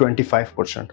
25%।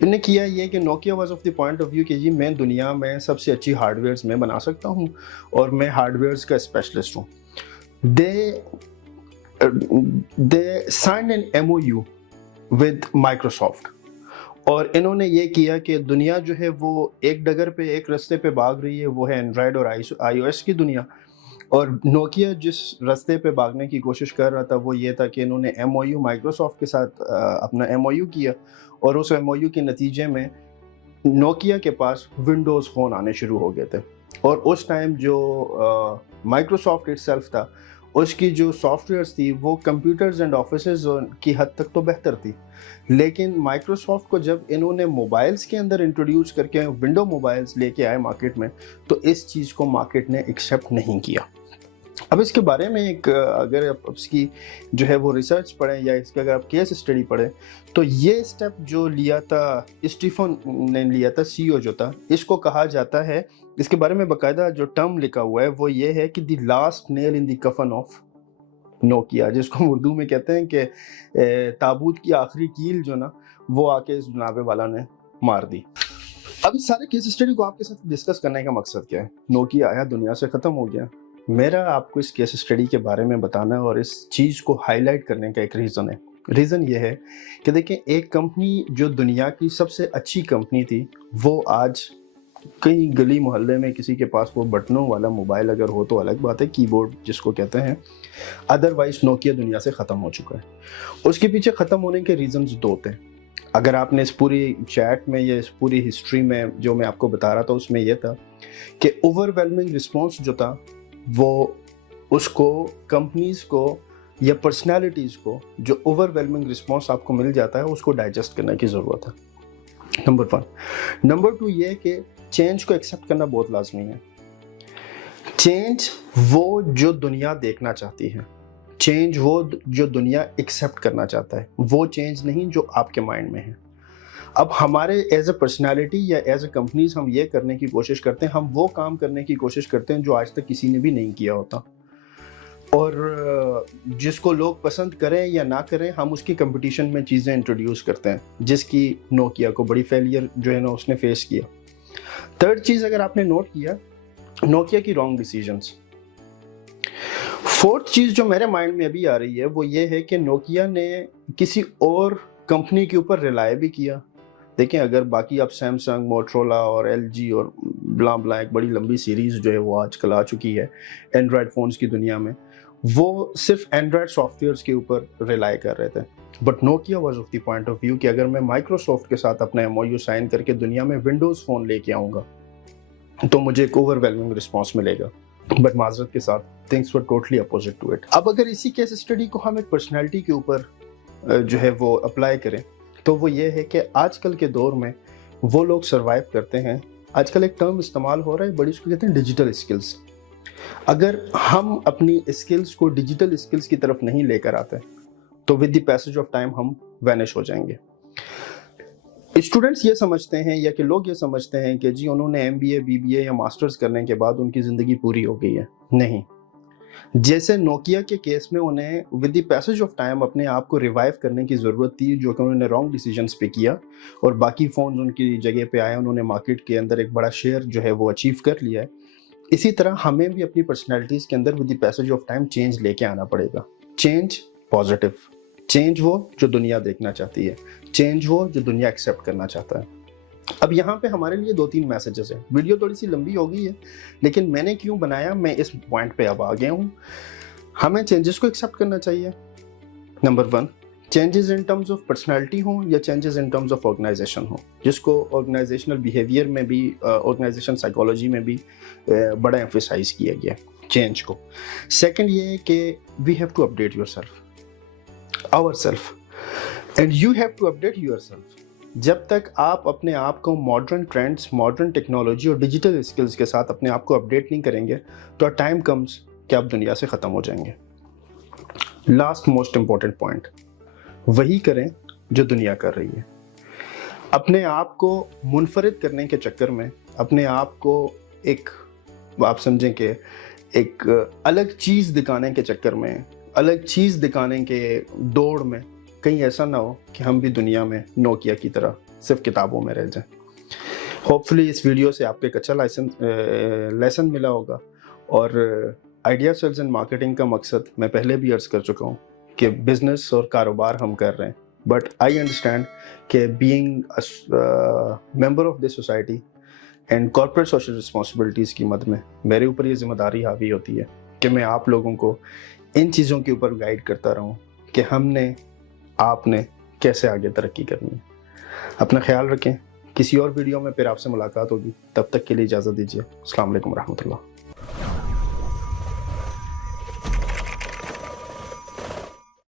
ان نے کیا یہ کہ Nokia was of the point of view کہ جی میں دنیا میں سب سے اچھی ہارڈ ویئرس میں بنا سکتا ہوں اور میں ہارڈ ویئرس کا اسپیشلسٹ ہوں. They signed an MOU with Microsoft, اور انہوں نے یہ کیا کہ دنیا جو ہے وہ ایک ڈگر پہ ایک رستے پہ بھاگ رہی ہے, وہ ہے اینڈرائڈ اور iOS کی دنیا, اور نوکیا جس رستے پہ بھاگنے کی کوشش کر رہا تھا وہ یہ تھا کہ انہوں نے MOU مائکروسافٹ کے ساتھ اپنا MOU کیا, اور اس MOU کے نتیجے میں نوکیا کے پاس ونڈوز فون آنے شروع ہو گئے تھے. اور اس ٹائم جو مائکروسافٹ اٹ سیلف تھا اس کی جو سافٹ ویئرس تھی وہ کمپیوٹرز اینڈ آفیسز کی حد تک تو بہتر تھی, لیکن مائکروسافٹ کو جب انہوں نے موبائلز کے اندر انٹروڈیوس کر کے ونڈو موبائلز لے کے آئے مارکیٹ میں تو اس چیز کو مارکیٹ نے ایکسیپٹ نہیں کیا. اب اس کے بارے میں ایک اگر آپ اس کی جو ہے وہ ریسرچ پڑھیں یا اس کا اگر آپ کیس اسٹڈی پڑھیں تو یہ اسٹیپ جو لیا تھا اسٹیفن نے لیا تھا, CEO جو تھا, اس کو کہا جاتا ہے, اس کے بارے میں باقاعدہ جو ٹرم لکھا ہوا ہے وہ یہ ہے کہ دی لاسٹ نیل ان دی کفن آف نوکیا, جس کو اردو میں کہتے ہیں کہ تابوت کی آخری کیل جو نا وہ آ کے اس جناب والا نے مار دی. اب اس سارے کیس اسٹڈی کو آپ کے ساتھ ڈسکس کرنے کا مقصد کیا ہے؟ نوکیا آیا دنیا سے ختم ہو گیا. میرا آپ کو اس کیس اسٹڈی کے بارے میں بتانا اور اس چیز کو ہائی لائٹ کرنے کا ایک ریزن ہے. ریزن یہ ہے کہ دیکھیں ایک کمپنی جو دنیا کی سب سے اچھی کمپنی تھی وہ آج کئی گلی محلے میں کسی کے پاس وہ بٹنوں والا موبائل اگر ہو تو الگ بات ہے, کی بورڈ جس کو کہتے ہیں, ادروائز نوکیا دنیا سے ختم ہو چکا ہے. اس کے پیچھے ختم ہونے کے ریزنز دو تھے. اگر آپ نے اس پوری چیٹ میں یا اس پوری ہسٹری میں جو میں آپ کو بتا رہا تھا اس میں یہ تھا کہ اوور ویلمنگ رسپانس جو تھا وہ اس کو کمپنیز کو یا پرسنالٹیز کو جو اوور ویلمنگ رسپانس آپ کو مل جاتا ہے اس کو ڈائجسٹ کرنے کی ضرورت ہے. نمبر 1. نمبر 2 یہ کہ چینج کو ایکسیپٹ کرنا بہت لازمی ہے. چینج وہ جو دنیا دیکھنا چاہتی ہے, چینج وہ جو دنیا ایکسیپٹ کرنا چاہتا ہے, وہ چینج نہیں جو آپ کے مائنڈ میں ہے. اب ہمارے ایز اے پرسنالٹی یا ایز اے کمپنیز ہم یہ کرنے کی کوشش کرتے ہیں, ہم وہ کام کرنے کی کوشش کرتے ہیں جو آج تک کسی نے بھی نہیں کیا ہوتا, اور جس کو لوگ پسند کریں یا نہ کریں ہم اس کی کمپٹیشن میں چیزیں انٹروڈیوس کرتے ہیں, جس کی نوکیا کو بڑی فیلئر جو ہے نا اس نے فیس کیا. تھرڈ چیز اگر آپ نے نوٹ کیا, نوکیا کی رانگ ڈیسیجنز. فورتھ چیز جو میرے مائنڈ میں ابھی آ رہی ہے وہ یہ ہے کہ نوکیا نے کسی اور کمپنی کے اوپر ریلائے بھی کیا. دیکھیں اگر باقی اب سیمسنگ, موٹرولا اور LG اور بلا ایک بڑی لمبی سیریز جو ہے وہ آج کل آ چکی ہے اینڈرائڈ فونز کی دنیا میں, وہ صرف اینڈرائڈ سافٹ ویئرس کے اوپر ریلائی کر رہے تھے. But Nokia was of the point of view کہ اگر میں مائکروسافٹ کے ساتھ اپنا MOU سائن کر کے دنیا میں ونڈوز فون لے کے آؤں گا تو مجھے ایک اوور ویلمنگ رسپانس ملے گا. بٹ معذرت کے ساتھ things were totally opposite to it. اب اگر اسی کیس اسٹڈی کو ہم ایک پرسنالٹی کے اوپر جو ہے وہ اپلائی کریں تو وہ یہ ہے کہ آج کل کے دور میں وہ لوگ سروائیو کرتے ہیں. آج کل ایک ٹرم استعمال ہو رہا ہے بڑی, اس کو کہتے ہیں ڈیجیٹل اسکلز. اگر ہم اپنی اسکلز کو ڈیجیٹل اسکلز کی طرف نہیں لے کر آتے تو with the passage of time ہم وینش ہو جائیں گے. اسٹوڈنٹس یہ سمجھتے ہیں یا کہ لوگ یہ سمجھتے ہیں کہ جی انہوں نے MBA BBA یا ماسٹرز کرنے کے بعد ان کی زندگی پوری ہو گئی ہے. نہیں, جیسے نوکیا کے کیس میں انہیں with the passage of time اپنے آپ کو ریوائیو کرنے کی ضرورت تھی جو کہ انہوں نے رانگ ڈیسیجنس پہ کیا اور باقی فونز ان کی جگہ پہ آئے, انہوں نے مارکیٹ کے اندر ایک بڑا شیئر جو ہے وہ اچیو کر لیا ہے. اسی طرح ہمیں بھی اپنی پرسنالٹیز کے اندر with the passage of time change لے کے آنا پڑے گا. چینج پازیٹیو, چینج وہ جو دنیا دیکھنا چاہتی ہے, چینج وہ جو دنیا ایکسیپٹ کرنا چاہتا ہے. اب یہاں پہ ہمارے لیے 2-3 میسیجز ہیں. ویڈیو تھوڑی سی لمبی ہو گئی ہے لیکن میں نے کیوں بنایا, میں اس پوائنٹ پہ اب آ گیا ہوں. ہمیں چینجز کو ایکسیپٹ کرنا چاہیے. Number 1, changes in terms of personality ہوں یا changes in terms of organization ہوں, جس کو آرگنائزیشنل بیہیویئر میں بھی, آرگنائزیشن سائیکالوجی میں بھی بڑا ایمفیسائز کیا گیا چینج کو. سیکنڈ یہ ہے کہ we have to update yourself, ourself, and you have to update yourself. جب تک آپ اپنے آپ کو ماڈرن ٹرینڈس, ماڈرن ٹیکنالوجی اور ڈیجیٹل اسکلز کے ساتھ اپنے آپ کو اپڈیٹ نہیں کریں گے تو ٹائم کمز کہ آپ دنیا سے ختم ہو جائیں گے. لاسٹ موسٹ امپورٹنٹ پوائنٹ, وہی کریں جو دنیا کر رہی ہے. اپنے آپ کو منفرد کرنے کے چکر میں, اپنے آپ کو ایک آپ سمجھیں کہ ایک الگ چیز دکھانے کے چکر میں, الگ چیز دکھانے کے دوڑ میں کہیں ایسا نہ ہو کہ ہم بھی دنیا میں نوکیا کی طرح صرف کتابوں میں رہ جائیں. ہوپفلی اس ویڈیو سے آپ کو ایک اچھا لیسن ملا ہوگا. اور آئیڈیا سیلز اینڈ مارکیٹنگ کا مقصد میں پہلے بھی عرض کر چکا ہوں کہ بزنس اور کاروبار ہم کر رہے ہیں, بٹ آئی انڈرسٹینڈ کہ being member of this society and corporate social responsibilities کی مد میں میرے اوپر یہ ذمہ داری حاوی ہوتی ہے کہ میں آپ لوگوں کو ان چیزوں کے اوپر گائیڈ کرتا رہوں کہ ہم نے, آپ نے کیسے آگے ترقی کرنی ہے. اپنا خیال رکھیں. کسی اور ویڈیو میں پھر آپ سے ملاقات ہوگی. تب تک کے لیے اجازت دیجیے. السلام علیکم ورحمۃ اللہ.